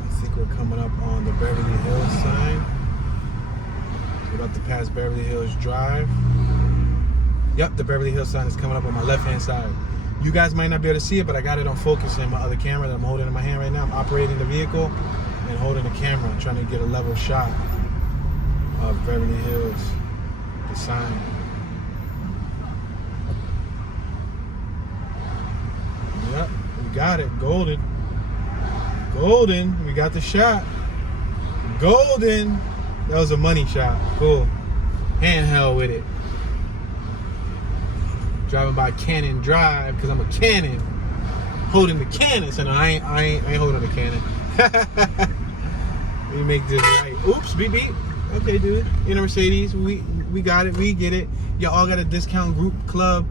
I think we're coming up on the Beverly Hills sign. We're about to pass Beverly Hills Drive. Yep, the Beverly Hills sign is coming up on my left-hand side. You guys might not be able to see it, but I got it on focus in my other camera that I'm holding in my hand right now. I'm operating the vehicle and holding the camera, trying to get a level shot of Beverly Hills, the sign. Yep, we got it. Golden. Golden. We got the shot. Golden. That was a money shot. Cool. Handheld with it. Driving by Cannon Drive because I'm a cannon. Holding the cannon. So no, I ain't holding the cannon. Let me make this right. Oops, beep beep. Okay, dude. In a Mercedes, we got it. We get it. Y'all all got a discount group club.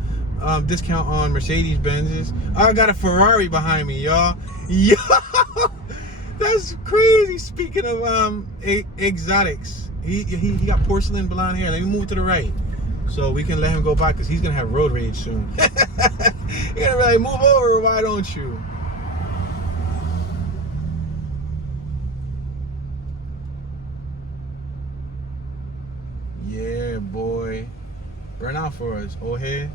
Discount on Mercedes Benzes. I got a Ferrari behind me, y'all. Yo, that's crazy. Speaking of exotics, he got porcelain blonde hair. Let me move to the right so we can let him go by because he's gonna have road rage soon. You're gonna be like, move over, why don't you? Yeah, boy. Burn out for us, old head.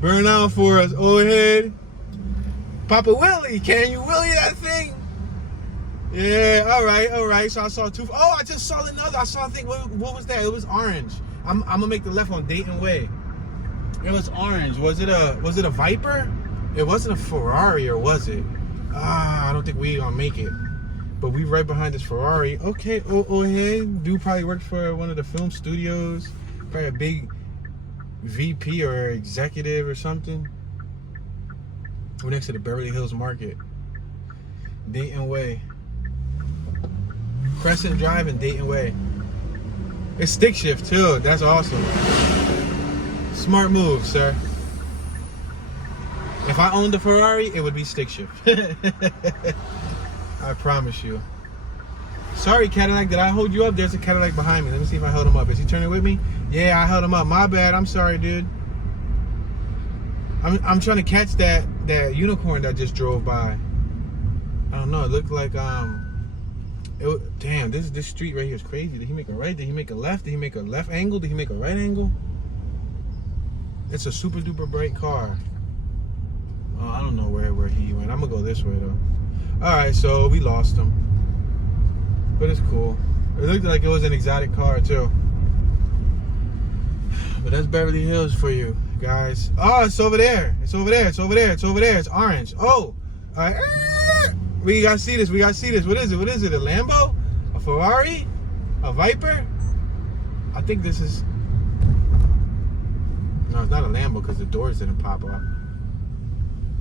Burn out for us, old head. Papa Willie, can you Willie that thing? Yeah, all right. So I saw two. Oh, I just saw another. I saw a thing. What was that? It was orange. I'm gonna make the left on Dayton Way. It was orange. Was it a Viper? It wasn't a Ferrari, or was it? I don't think we gonna make it. But we right behind this Ferrari. Okay, hey, dude probably worked for one of the film studios. Probably a big VP or executive or something. We're next to the Beverly Hills Market. Dayton Way. Crescent Drive and Dayton Way. It's stick shift too. That's awesome. Smart move, sir. If I owned a Ferrari, it would be stick shift. I promise you. Sorry, Cadillac. Did I hold you up? There's a Cadillac behind me. Let me see if I held him up. Is he turning with me? Yeah, I held him up. My bad. I'm sorry, dude. I'm trying to catch that unicorn that just drove by. I don't know. It looked like damn, this street right here is crazy. Did he make a right? Did he make a left? Did he make a left angle? Did he make a right angle? It's a super duper bright car. Oh, I don't know where he went. I'm gonna go this way though. All right, so we lost him, but it's cool. It looked like it was an exotic car too. But that's Beverly Hills for you guys. Oh, it's over there. It's over there. It's over there. It's over there. It's orange. Oh, all right. We gotta see this. We gotta see this. What is it? What is it? A Lambo? A Ferrari? A Viper? I think this is. No, it's not a Lambo because the doors didn't pop up.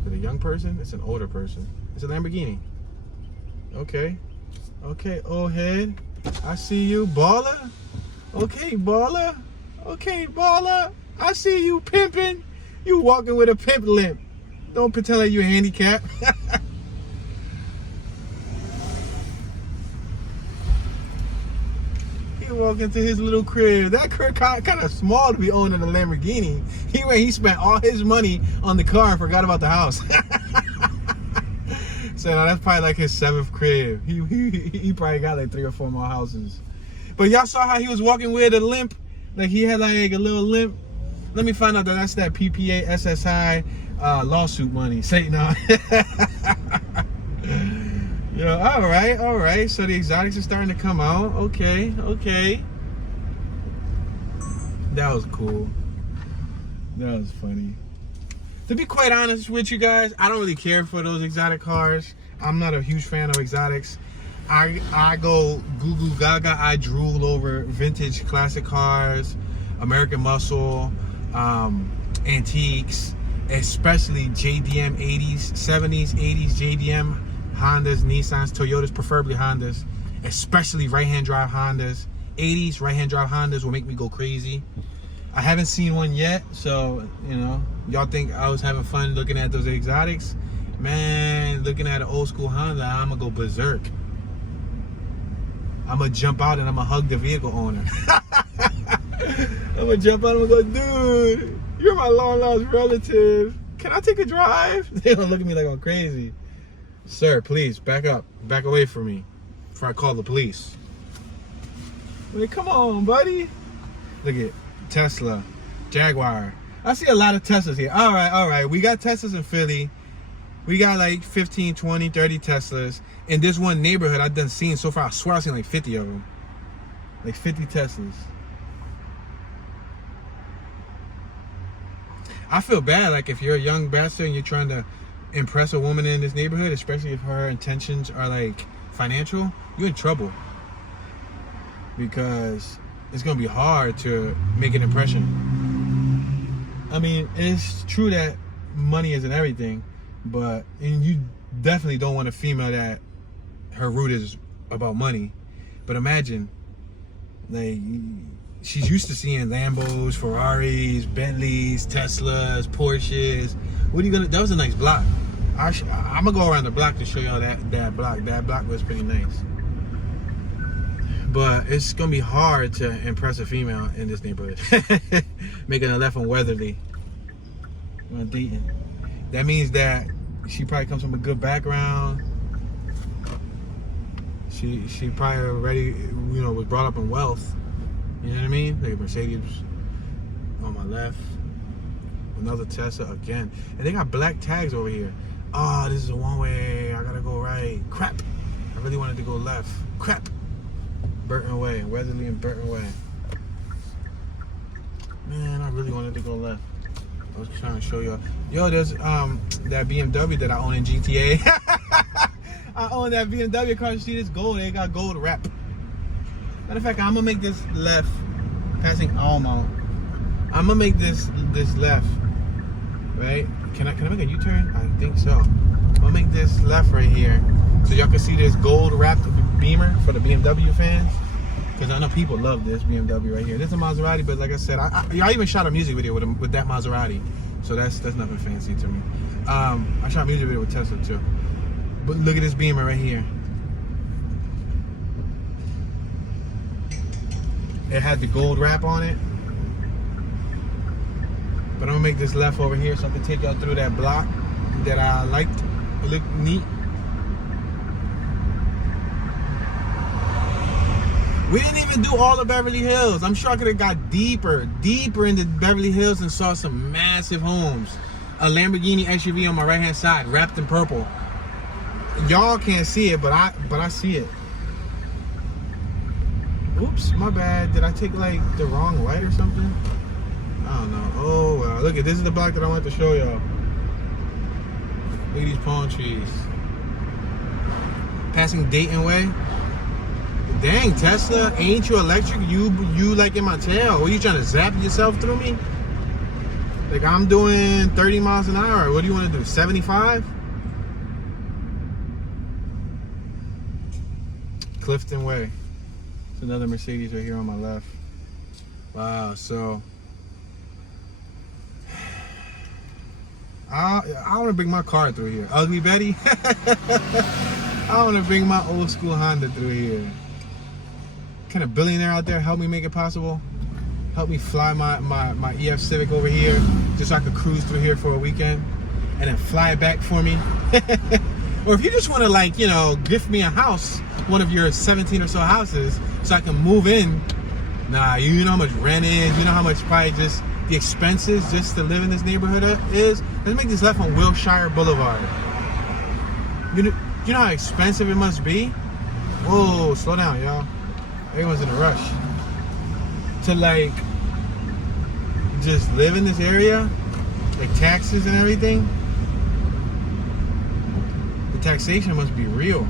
Is it a young person? It's an older person. It's a Lamborghini. Okay. Okay, old head. I see you, baller. Okay, baller. Okay, baller. I see you pimping. You walking with a pimp limp. Don't pretend like you're handicapped. He walked into his little crib. That crib kind of small to be owning a Lamborghini. He spent all his money on the car and forgot about the house. So now that's probably like his 7th crib. He probably got like 3 or 4 more houses. But y'all saw how he was walking with a limp? Like he had like a little limp. Let me find out that that's that PPA SSI lawsuit money. Say no. Yo, all right. So the exotics are starting to come out. Okay. That was cool. That was funny. To be quite honest with you guys, I don't really care for those exotic cars. I'm not a huge fan of exotics. I go goo goo gaga. I drool over vintage classic cars, American muscle, antiques, especially JDM 80s, 70s, 80s JDM, Hondas, Nissans, Toyotas, preferably Hondas, especially right-hand drive Hondas. 80s right-hand drive Hondas will make me go crazy. I haven't seen one yet, so, you know, y'all think I was having fun looking at those exotics? Man, looking at an old school Honda, I'm gonna go berserk. I'm gonna jump out and I'm gonna hug the vehicle owner. I'm gonna jump out and I'm gonna go, dude, you're my long lost relative. Can I take a drive? They're gonna look at me like I'm crazy. Sir, please, back up. Back away from me before I call the police. Like, come on, buddy. Look at Tesla, Jaguar. I see a lot of Teslas here. All right. We got Teslas in Philly. We got like 15, 20, 30 Teslas. In this one neighborhood I've done seen so far, I swear I've seen like 50 of them. Like 50 Teslas. I feel bad, like if you're a young bastard and you're trying to impress a woman in this neighborhood, especially if her intentions are like financial, you're in trouble. Because it's gonna be hard to make an impression. I mean, it's true that money isn't everything, but and you definitely don't want a female that her root is about money. But imagine, like, she's used to seeing Lambos, Ferraris, Bentleys, Teslas, Porsches. What are you gonna? That was a nice block. I'm gonna go around the block to show y'all that block. That block was pretty nice. But it's gonna be hard to impress a female in this neighborhood. Making a left on Weatherly. On Dayton. That means that she probably comes from a good background. She probably already, you know, was brought up in wealth. You know what I mean? Like a Mercedes on my left. Another Tesla again. And they got black tags over here. Oh, this is a one way. I gotta go right. Crap. I really wanted to go left. Crap. Burton Way, Weatherly and Burton Way. Man, I really wanted to go left. I was trying to show y'all. Yo, there's that BMW that I own in GTA. I own that BMW across the street. It's gold. They got gold wrap. Matter of fact, I'm gonna make this left, passing Almo. I'm gonna make this left, right? Can I make a U-turn? I think so. I'm gonna make this left right here, so y'all can see this gold wrapped Beamer for the BMW fans. Because I know people love this BMW right here. This is a Maserati, but like I said, I even shot a music video with that Maserati. So that's nothing fancy to me. I shot a music video with Tesla too. But look at this Beamer right here. It had the gold wrap on it. But I'm gonna make this left over here so I can take y'all through that block that I liked. It looked neat. We didn't even do all of Beverly Hills. I'm sure I could have got deeper into Beverly Hills and saw some massive homes. A Lamborghini SUV on my right hand side, wrapped in purple. Y'all can't see it, but I see it. Oops, my bad. Did I take like the wrong light or something? I don't know. Oh well, look at this is the block that I wanted to show y'all. Look at these palm trees. Passing Dayton Way. Dang, Tesla, ain't you electric? You like in my tail. What, are you trying to zap yourself through me? Like I'm doing 30 miles an hour. What do you want to do, 75? Clifton Way. It's another Mercedes right here on my left. Wow, so I want to bring my car through here. Ugly Betty. I want to bring my old school Honda through here. Kind of billionaire out there, help me make it possible. Help me fly my EF Civic over here just so I could cruise through here for a weekend and then fly it back for me. Or if you just want to, like, you know, gift me a house, one of your 17 or so houses, so I can move in. Nah, you know how much rent is. You know how much probably just the expenses just to live in this neighborhood is. Let's make this left on Wilshire Boulevard. You know how expensive it must be? Whoa, slow down, y'all. Everyone's in a rush. To, like, just live in this area, like taxes and everything. The taxation must be real.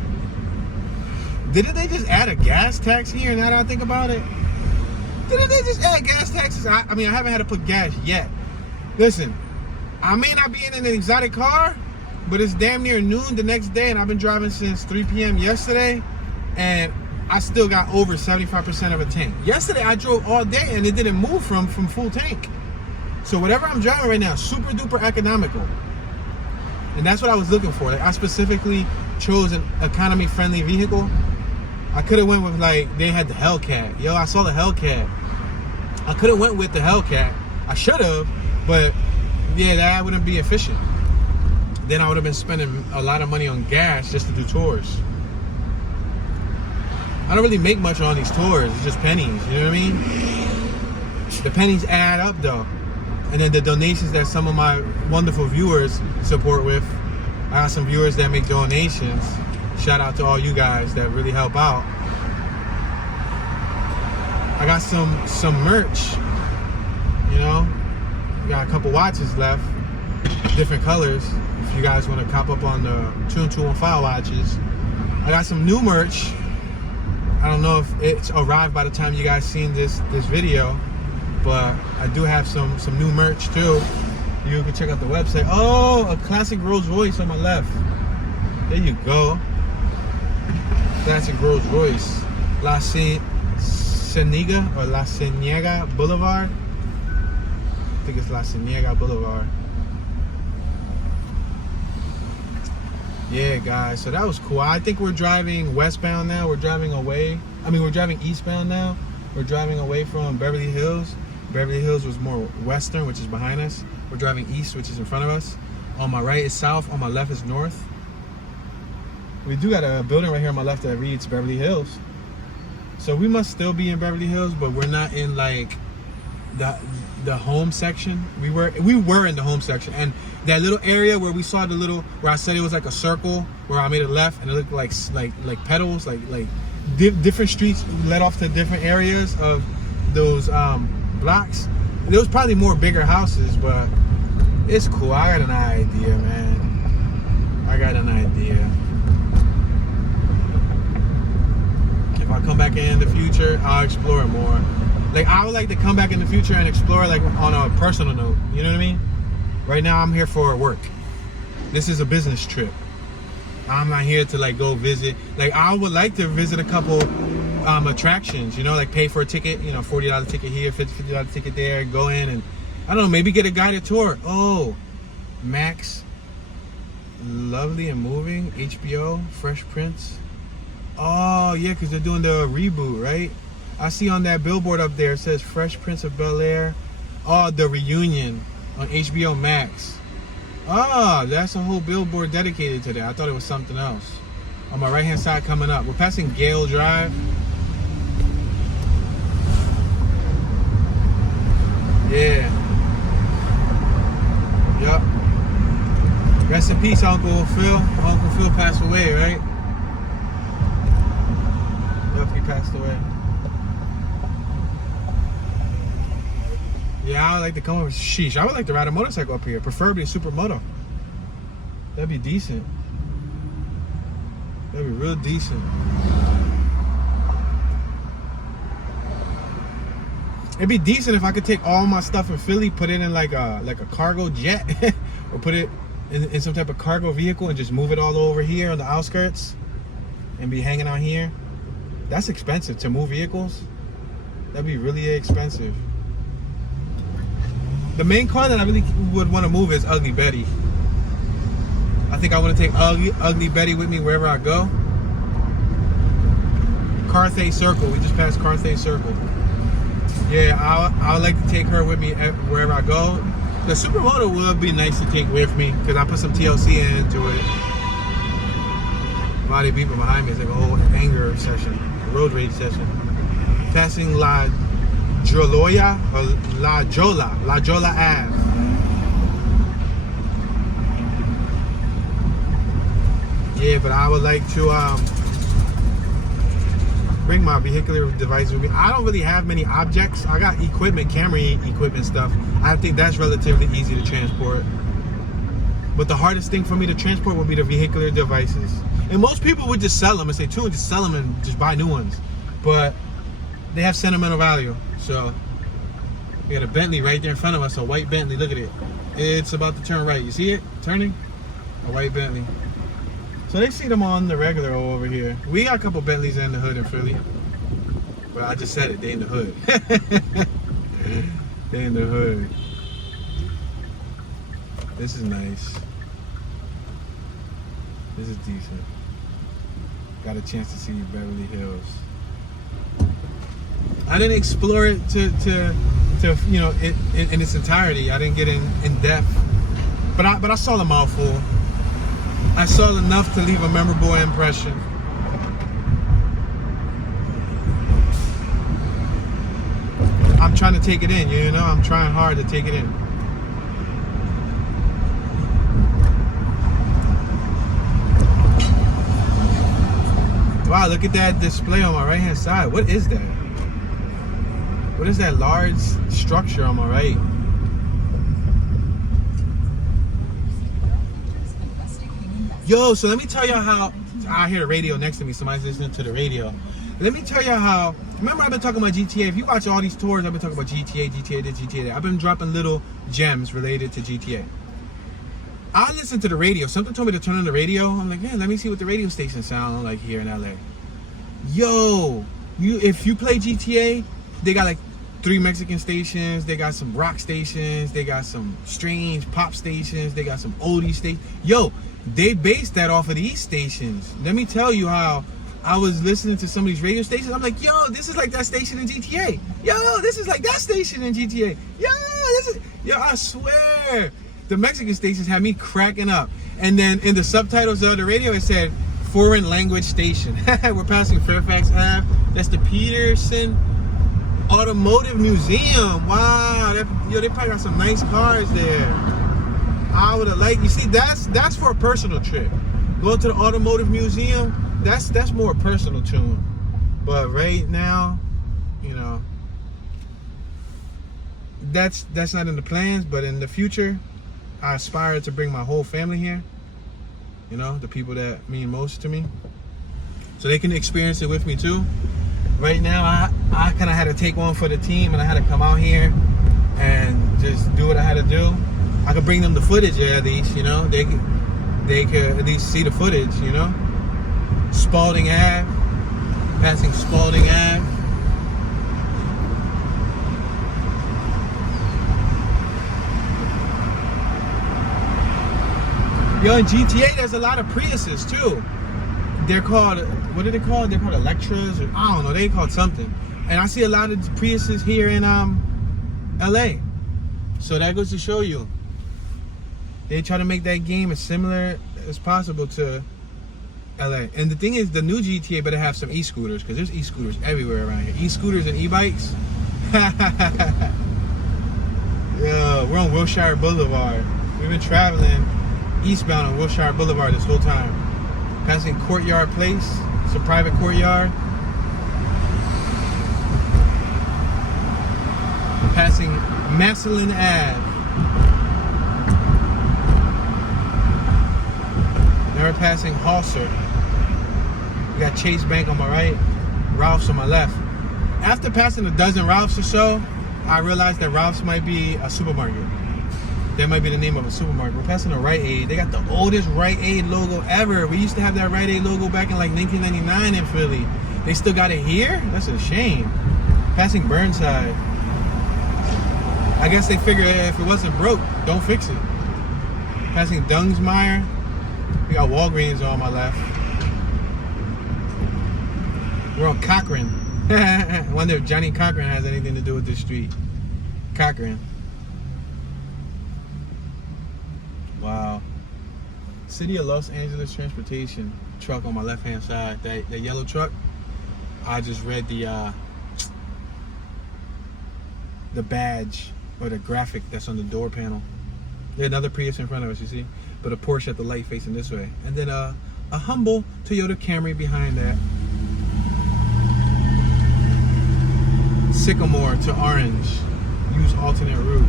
Didn't they just add a gas tax here? Now that I think about it, didn't they just add gas taxes? I mean, I haven't had to put gas yet. Listen, I may not be in an exotic car, but it's damn near noon the next day, and I've been driving since 3 p.m. yesterday, and I still got over 75% of a tank. Yesterday, I drove all day, and it didn't move from full tank. So whatever I'm driving right now, super duper economical. And that's what I was looking for. Like, I specifically chose an economy-friendly vehicle. I could have went with, like, they had the Hellcat. Yo, I saw the Hellcat. I could have went with the Hellcat. I should have, but yeah, that wouldn't be efficient. Then I would have been spending a lot of money on gas just to do tours. I don't really make much on these tours. It's just pennies, you know what I mean? The pennies add up, though. And then the donations that some of my wonderful viewers support with. I got some viewers that make donations. Shout out to all you guys that really help out. I got some merch, you know. We got a couple watches left, different colors. If you guys want to cop up on the Tune 215 watches. I got some new merch. I don't know if it's arrived by the time you guys seen this video, but I do have some new merch too. You can check out the website. Oh, a classic Rolls Royce on my left. There you go. Classic Rolls Royce. La Cienega or La Cienega Boulevard. I think it's La Cienega Boulevard. Yeah, guys, so that was cool. I think we're driving westbound now. We're driving away. We're driving eastbound now. We're driving away from Beverly Hills. Beverly Hills was more western, which is behind us. We're driving east, which is in front of us. On my right is south. On my left is north. We do got a building right here on my left that reads Beverly Hills. So we must still be in Beverly Hills, but we're not in, like, the home section. We were in the home section, and that little area where we saw where I said it was like a circle, where I made a left and it looked like petals, like different streets led off to different areas of those blocks. There was probably more bigger houses, but it's cool. I got an idea, man. I got an idea. If I come back in the future, I'll explore more. Like, I would like to come back in the future and explore, like, on a personal note. You know what I mean? Right now, I'm here for work. This is a business trip. I'm not here to, like, go visit. Like, I would like to visit a couple attractions, you know, like pay for a ticket, you know, $40 ticket here, $50 ticket there, go in and, I don't know, maybe get a guided tour. Oh, Max, Lovely and Moving, HBO, Fresh Prince. Oh, yeah, because they're doing the reboot, right? I see on that billboard up there, it says Fresh Prince of Bel-Air. Oh, the reunion on HBO Max. Oh, that's a whole billboard dedicated to that. I thought it was something else. On my right-hand side coming up. We're passing Gale Drive. Yeah. Yup. Rest in peace, Uncle Phil. Uncle Phil passed away, right? Yup, he passed away. Yeah, I would like to come over. Sheesh, I would like to ride a motorcycle up here, preferably a supermoto. That'd be decent. That'd be real decent. It'd be decent if I could take all my stuff in Philly, put it in like a cargo jet, or put it in some type of cargo vehicle and just move it all over here on the outskirts and be hanging out here. That's expensive to move vehicles. That'd be really expensive. The main car that I really would want to move is Ugly Betty. I think I want to take Ugly Betty with me wherever I go. Carthay Circle. We just passed Carthay Circle. Yeah, I would like to take her with me wherever I go. The supermoto would be nice to take with me because I put some TLC into it. Wow, they beeping behind me. It's like a whole anger session, road rage session. Passing La Jolla Ave. Yeah, but I would like to bring my vehicular device with me. I don't really have many objects. I got equipment, camera equipment stuff. I think that's relatively easy to transport. But the hardest thing for me to transport would be the vehicular devices. And most people would just sell them and say, "Tune, just sell them and just buy new ones." But they have sentimental value. So we got a Bentley right there in front of us, a white Bentley. Look at it. It's about to turn right. You see it turning? A white Bentley. So they see them on the regular over here. We got a couple Bentleys in the hood in Philly. But I just said it, they in the hood. They in the hood. This is nice. This is decent. Got a chance to see Beverly Hills. I didn't explore it to you know, in its entirety. I didn't get in depth. But I saw the mouthful. I saw enough to leave a memorable impression. I'm trying to take it in, you know? I'm trying hard to take it in. Wow, look at that display on my right-hand side. What is that? What is that large structure on my right? Yo, so let me tell y'all how I hear the radio next to me. Somebody's listening to the radio. Let me tell y'all how. Remember, I've been talking about GTA. If you watch all these tours, I've been talking about GTA, GTA this, GTA that. I've been dropping little gems related to GTA. I listened to the radio. Something told me to turn on the radio. I'm like, man, let me see what the radio stations sound like here in LA. Yo, if you play GTA, they got like 3 Mexican stations. They got some rock stations. They got some strange pop stations. They got some oldie stations. Yo, they based that off of these stations. Let me tell you how I was listening to some of these radio stations. I'm like, yo, this is like that station in GTA. Yo, this is like that station in GTA. Yo, I swear. The Mexican stations had me cracking up. And then in the subtitles of the radio, it said, foreign language station. We're passing Fairfax Ave. That's the Peterson Automotive Museum. Wow, they probably got some nice cars there. I would have liked, you see, that's for a personal trip. Going to the Automotive Museum, that's more personal tune. But right now, you know, that's not in the plans, but in the future, I aspire to bring my whole family here. You know, the people that mean most to me, so they can experience it with me too. Right now, I kind of had to take one for the team, and I had to come out here and just do what I had to do. I could bring them the footage at least, you know. They could at least see the footage, you know. Spalding Ave, passing Spalding Ave. Yo, in GTA, there's a lot of Priuses too. They're called, what are they called? They're called Electras, or I don't know. They called something. And I see a lot of Priuses here in LA. So that goes to show you. They try to make that game as similar as possible to LA. And the thing is, the new GTA better have some e-scooters, because there's e-scooters everywhere around here. E-scooters and e-bikes. Yeah, we're on Wilshire Boulevard. We've been traveling eastbound on Wilshire Boulevard this whole time. Passing Courtyard Place. It's a private courtyard. Passing Massillon Ave. Now we're passing Halser. We got Chase Bank on my right, Ralph's on my left. After passing a dozen Ralphs or so, I realized that Ralph's might be a supermarket. That might be the name of a supermarket. We're passing a Rite Aid. They got the oldest Rite Aid logo ever. We used to have that Rite Aid logo back in like 1999 in Philly. They still got it here? That's a shame. Passing Burnside. I guess they figure if it wasn't broke, don't fix it. Passing Dungsmeyer. We got Walgreens on my left. We're on Cochran. I wonder if Johnny Cochran has anything to do with this street. Cochran. Wow. City of Los Angeles Transportation. truck on my left-hand side, that yellow truck. I just read the badge or the graphic that's on the door panel. There's another Prius in front of us, you see, but a Porsche at the light facing this way, and then a humble Toyota Camry behind that. Sycamore to Orange, use alternate route.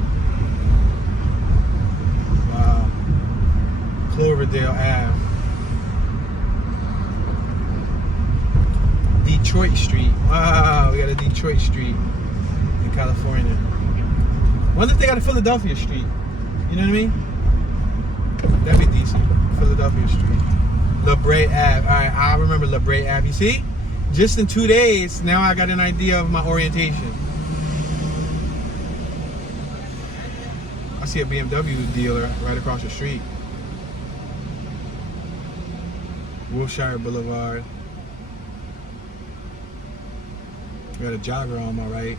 Wow. Cloverdale Ave. Detroit Street. Wow, we got a Detroit Street in California. Wonder if they got a Philadelphia Street. You know what I mean? That'd be decent. Philadelphia Street. La Brea Ave. Alright, I remember La Brea Ave. You see? Just in 2 days, now I got an idea of my orientation. I see a BMW dealer right across the street. Wilshire Boulevard. We got a jogger on my right.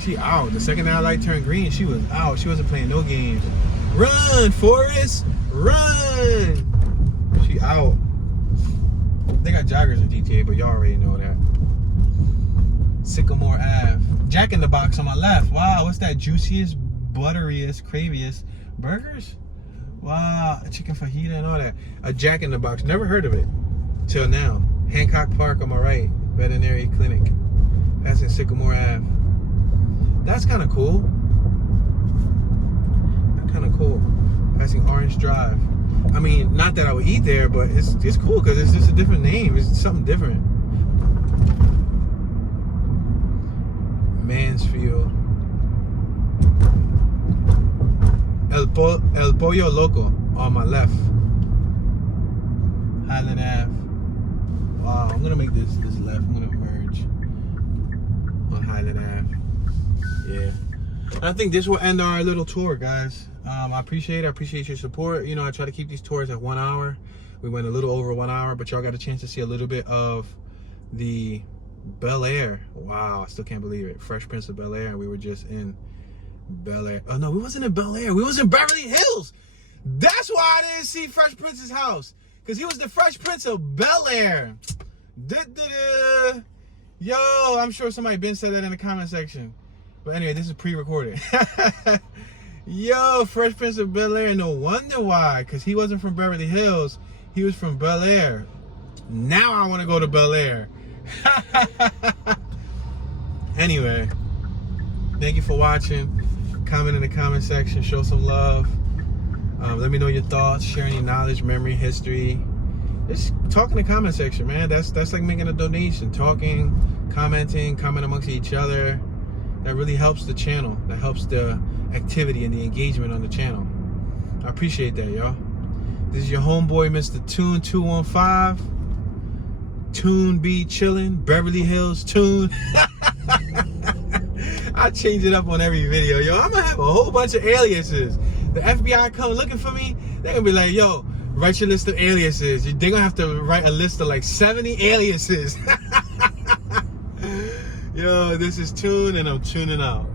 She out. The second that light turned green, she was out. She wasn't playing no games. Run, Forrest! Run! She out. They got joggers in GTA, but y'all already know that. Sycamore Ave. Jack in the Box on my left. Wow, what's that? Juiciest, butteriest, craviest burgers? Wow, chicken fajita and all that. A Jack in the Box. Never heard of it till now. Hancock Park on my right. Veterinary clinic. That's in Sycamore Ave. That's kind of cool. That's kind of cool. Passing Orange Drive. I mean, not that I would eat there, but it's cool because it's just a different name. It's something different. Mansfield. El Pollo Loco on my left. Highland Ave. Wow, I'm gonna make this left. I'm gonna merge on Highland Ave. Yeah. I think this will end our little tour, guys. I appreciate your support. You know, I try to keep these tours at 1 hour. We went a little over 1 hour, but y'all got a chance to see a little bit of the Bel Air. Wow, I still can't believe it. Fresh Prince of Bel Air, and we were just in Bel Air. Oh no, we wasn't in Bel Air. We was in Beverly Hills. That's why I didn't see Fresh Prince's house, because he was the Fresh Prince of Bel Air. Yo, I'm sure somebody been said that in the comment section. But anyway, this is pre-recorded. Yo, Fresh Prince of Bel Air. No wonder why, because he wasn't from Beverly Hills. He was from Bel Air. Now I want to go to Bel Air. Anyway, thank you for watching. Comment in the comment section. Show some love. Let me know your thoughts. Share any knowledge, memory, history. Just talk in the comment section, man. That's like making a donation. Talking, commenting, comment amongst each other. That really helps the channel. That helps the activity and the engagement on the channel. I appreciate that, y'all. This is your homeboy, Mr. Tune 215. Tune be chillin'. Beverly Hills Tune. I change it up on every video, yo. I'm gonna have a whole bunch of aliases. The FBI come looking for me. They're gonna be like, yo, write your list of aliases. They're gonna have to write a list of like 70 aliases. Yo, this is Tune, and I'm tuning out.